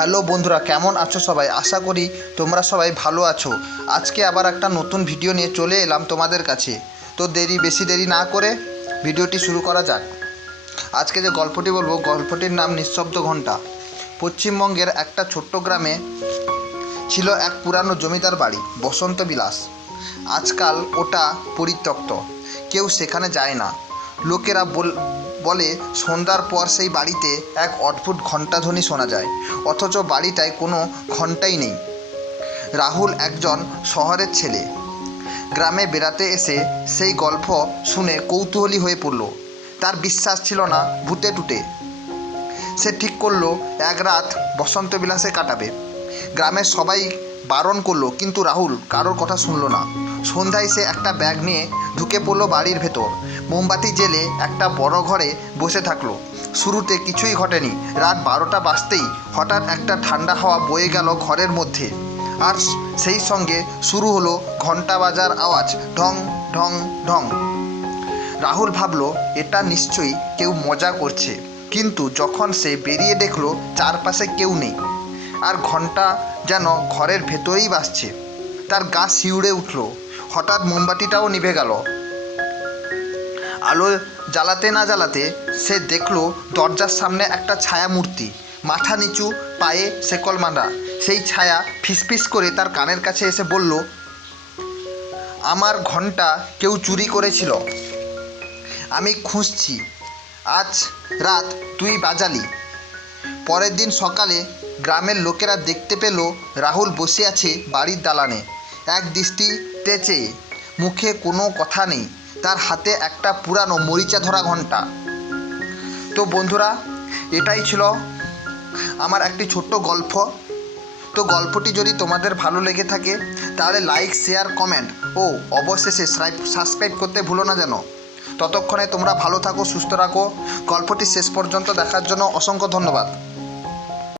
Hello বন্ধুরা, কেমন আছো সবাই? আশা করি তোমরা সবাই ভালো আছো। আজকে আবার একটা নতুন ভিডিও নিয়ে চলে এলাম তোমাদের কাছে। তো বেশি দেরি না করে ভিডিওটি শুরু করা যাক। আজকে যে গল্পটি বলবো, গল্পটির নাম নিঃশব্দ ঘণ্টা। পশ্চিমবঙ্গের একটা ছোট্ট গ্রামে ছিল এক পুরানো জমিদার বাড়ি, বসন্ত বিলাস। আজকাল ওটা পরিত্যক্ত, কেউ সেখানে যায় না। লোকেরা বলে সন্ধ্যার পর সেই বাড়িতে এক অদ্ভুত ঘণ্টাধ্বনি শোনা যায়, অথচ বাড়িটায় কোনো ঘণ্টাই নেই। রাহুল একজন শহরের ছেলে। গ্রামে বেড়াতে এসে সেই গল্প শুনে কৌতূহলী হয়ে পড়ল। তার বিশ্বাস ছিল না ভূতে টুটে। সে ঠিক করলো এক রাত বসন্ত বিলাসে কাটাবে। গ্রামের সবাই বারণ করলো, কিন্তু রাহুল কারোর কথা শুনল না। সন্ধ্যায় সে একটা ব্যাগ নিয়ে ঢুকে পড়লো বাড়ির ভেতর। মোমবাতি জেলে একটা বড় ঘরে বসে থাকলো। শুরুতে কিছুই ঘটেনি। রাত 12টা বাজতেই হঠাৎ একটা ঠান্ডা হাওয়া বয়ে গেল ঘরের মধ্যে, আর সেই সঙ্গে শুরু হলো ঘণ্টা বাজার আওয়াজ, ঢং ঢং ঢং। রাহুল ভাবল এটা নিশ্চয়ই কেউ মজা করছে, কিন্তু যখন সে বেরিয়ে দেখলো চারপাশে কেউ নেই, আর ঘন্টা যেন ঘরের ভেতরেই বাজছে, তার গা শিউরে উঠল। হঠাৎ মোমবাতিটাও নিভে গেল। আলো জ্বালাতে না জ্বালাতে সে দেখল দরজার সামনে একটা ছায়া মূর্তি, মাথা নিচু, পায়ে শেকল বাঁধা। সেই ছায়া ফিসফিস করে তার কানের কাছে এসে বলল, আমার ঘন্টা কেউ চুরি করেছিল, আমি খুঁজছি, আজ রাত তুই বাজালি। পরের দিন সকালে গ্রামের লোকেরা দেখতে পেল রাহুল বসে আছে বাড়ির দালানে, এক দৃষ্টিতে চেয়ে, মুখে কোনো কথা নেই, তার হাতে একটা পুরানো মরিচা ধরা ঘণ্টা। তো বন্ধুরা, এটাই ছিল আমার একটি ছোট্ট গল্প। তো গল্পটি যদি তোমাদের ভালো লেগে থাকে তাহলে লাইক, শেয়ার, কমেন্ট ও অবশেষে সাবস্ক্রাইব করতে ভুলো না যেন। ততক্ষণে তোমরা ভালো থাকো, সুস্থ রাখো। গল্পটি শেষ পর্যন্ত দেখার জন্য অসংখ্য ধন্যবাদ।